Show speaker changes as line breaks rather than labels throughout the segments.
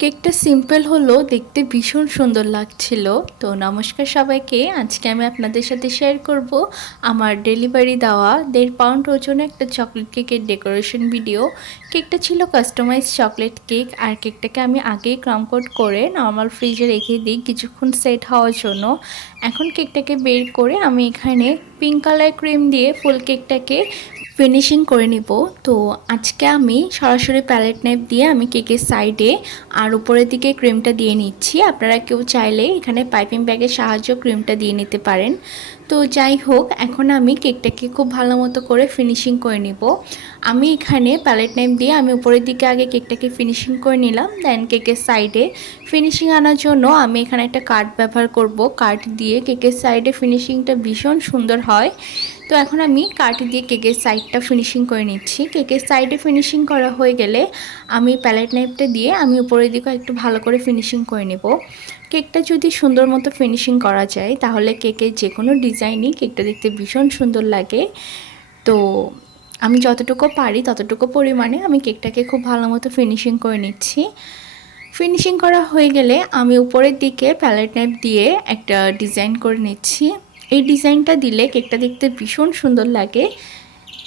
কেকটা সিম্পল হলো, দেখতে ভীষণ সুন্দর লাগছিল। তো নমস্কার সবাইকে, আজকে আমি আপনাদের সাথে শেয়ার করব আমার ডেলিভারি দেওয়া দেড় পাউন্ড ওজনে একটা চকলেট কেকের ডেকোরেশন ভিডিও কেকটা ছিল কাস্টমাইজ চকলেট কেক আর কেকটাকে আমি আগেই ক্রামকোট করে নর্মাল ফ্রিজে রেখে দিই কিছুক্ষণ সেট হওয়ার জন্য। এখন কেকটাকে বের করে আমি এখানে পিঙ্ক কালার ক্রিম দিয়ে ফুল কেকটাকে ফিনিশিং করে নিব। তো আজকে আমি সরাসরি প্যালেট নাইফ দিয়ে আমি কেকের সাইডে আর উপরের দিকে ক্রিমটা দিয়ে নিচ্ছি। আপনারা কেউ চাইলে এখানে পাইপিং ব্যাগের সাহায্য ক্রিমটা দিয়ে নিতে পারেন। তো যাই হোক, এখন আমি কেকটাকে খুব ভালো মতো করে ফিনিশিং করে নিব। আমি এখানে প্যালেট নাইফ দিয়ে আমি উপরের দিকে আগে কেকটাকে ফিনিশিং করে নিলাম। দেন কেকের সাইডে ফিনিশিং আনার জন্য আমি এখানে একটা কার্ড ব্যবহার করব। কার্ড দিয়ে কেকের সাইডে ফিনিশিংটা ভীষণ সুন্দর হয়। তো এখন আমি কাঠ দিয়ে কেকের সাইডটা ফিনিশিং করে নিচ্ছি। কেকের সাইডে ফিনিশিং করা হয়ে গেলে আমি প্যালেট নাইফটা দিয়ে আমি উপরের দিকে একটু ভালো করে ফিনিশিং করে নেব। কেকটা যদি সুন্দর মতো ফিনিশিং করা যায়, তাহলে কেকের যে কোনো ডিজাইনই কেকটা দেখতে ভীষণ সুন্দর লাগে। তো আমি যতটুকু পারি ততটুকু পরিমাণে আমি কেকটাকে খুব ভালো মতো ফিনিশিং করে নিচ্ছি। ফিনিশিং করা হয়ে গেলে আমি উপরের দিকে প্যালেট নাইফ দিয়ে একটা ডিজাইন করে নিচ্ছি। এই ডিজাইনটা দিলে কেকটা দেখতে ভীষণ সুন্দর লাগে।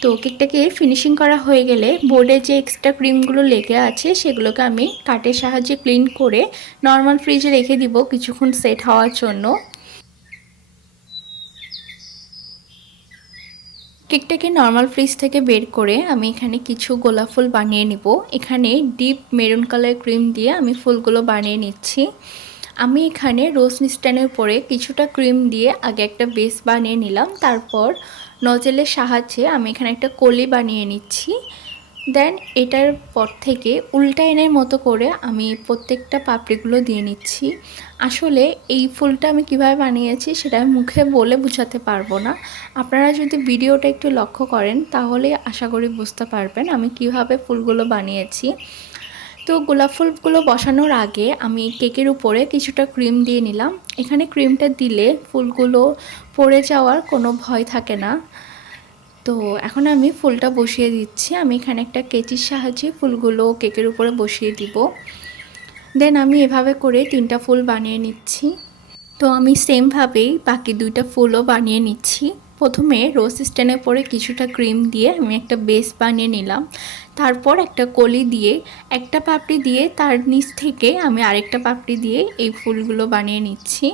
তো কেকটাকে ফিনিশিং করা হয়ে গেলে বোর্ডে যে এক্সট্রা ক্রিমগুলো লেগে আছে, সেগুলোকে আমি কাটের সাহায্যে ক্লিন করে নর্মাল ফ্রিজে রেখে দিব কিছুক্ষণ সেট হওয়ার জন্য। কেকটাকে নর্মাল ফ্রিজ থেকে বের করে আমি এখানে কিছু গোলাপ ফুল বানিয়ে নিব। এখানে ডিপ মেরুন কালার ক্রিম দিয়ে আমি ফুলগুলো বানিয়ে নিচ্ছি। আমি এখানে রোজ স্ট্যান্ডের উপরে কিছুটা ক্রিম দিয়ে আগে একটা বেস বানিয়ে নিলাম, তারপর নজেলের সাহায্যে আমি এখানে একটা কলি বানিয়ে নিচ্ছি। দেন এটার পর থেকে উল্টা এনের মতো করে আমি প্রত্যেকটা পাপড়িগুলো দিয়ে নিচ্ছি। আসলে এই ফুলটা আমি কীভাবে বানিয়েছি সেটা মুখে বলে বুঝাতে পারব না। আপনারা যদি ভিডিওটা একটু লক্ষ্য করেন, তাহলে আশা করি বুঝতে পারবেন আমি কীভাবে ফুলগুলো বানিয়েছি। তো গোলাপ ফুলগুলো বসানোর আগে আমি কেকের উপরে কিছুটা ক্রিম দিয়ে নিলাম। এখানে ক্রিমটা দিলে ফুলগুলো পড়ে যাওয়ার কোনো ভয় থাকে না। তো এখন আমি ফুলটা বসিয়ে দিচ্ছি। আমি এখানে একটা কেচির সাহায্যে ফুলগুলো কেকের উপরে বসিয়ে দিব। দেন আমি এভাবে করে তিনটা ফুল বানিয়ে নিচ্ছি। তো আমি সেমভাবেই বাকি দুইটা ফুলও বানিয়ে নিচ্ছি। প্রথমে রোজ স্ট্যান্ডে পরে কিছুটা ক্রিম দিয়ে আমি একটা বেস বানিয়ে নিলাম। তারপর একটা কলি দিয়ে, একটা পাপড়ি দিয়ে, তার নিচ থেকে আমি আরেকটা পাপড়ি দিয়ে এই ফুলগুলো বানিয়ে নিচ্ছি।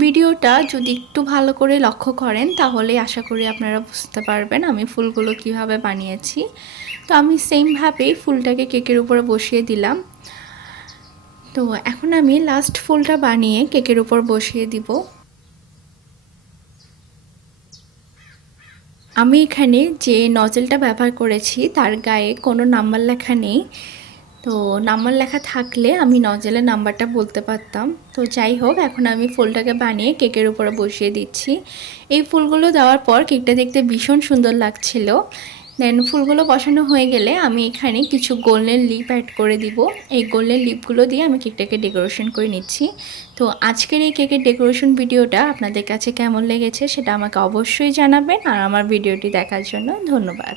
ভিডিওটা যদি একটু ভালো করে লক্ষ্য করেন, তাহলে আশা করি আপনারা বুঝতে পারবেন আমি ফুলগুলো কীভাবে বানিয়েছি। তো আমি সেমভাবেই ফুলটাকে কেকের উপরে বসিয়ে দিলাম। তো এখন আমি লাস্ট ফুলটা বানিয়ে কেকের উপর বসিয়ে দিব। আমি এখানে যে নজেলটা ব্যবহার করেছি, তার গায়ে কোনো নাম্বার লেখা নেই। তো নাম্বার লেখা থাকলে আমি নজেলের নাম্বারটা বলতে পারতাম। তো যাই হোক, এখন আমি ফুলটাকে বানিয়ে কেকের উপরে বসিয়ে দিচ্ছি। এই ফুলগুলো দেওয়ার পর কেকটা দেখতে ভীষণ সুন্দর লাগছিল। দেন ফুলগুলো বসানো হয়ে গেলে আমি এখানে কিছু গোল্ডেন লিপ অ্যাড করে দিব। এই গোল্ডেন লিপগুলো দিয়ে আমি কেকটাকে ডেকোরেশন করে নিচ্ছি। তো আজকের এই কেকের ডেকোরেশন ভিডিওটা আপনাদের কাছে কেমন লেগেছে সেটা আমাকে অবশ্যই জানাবেন আর আমার ভিডিওটি দেখার জন্য ধন্যবাদ।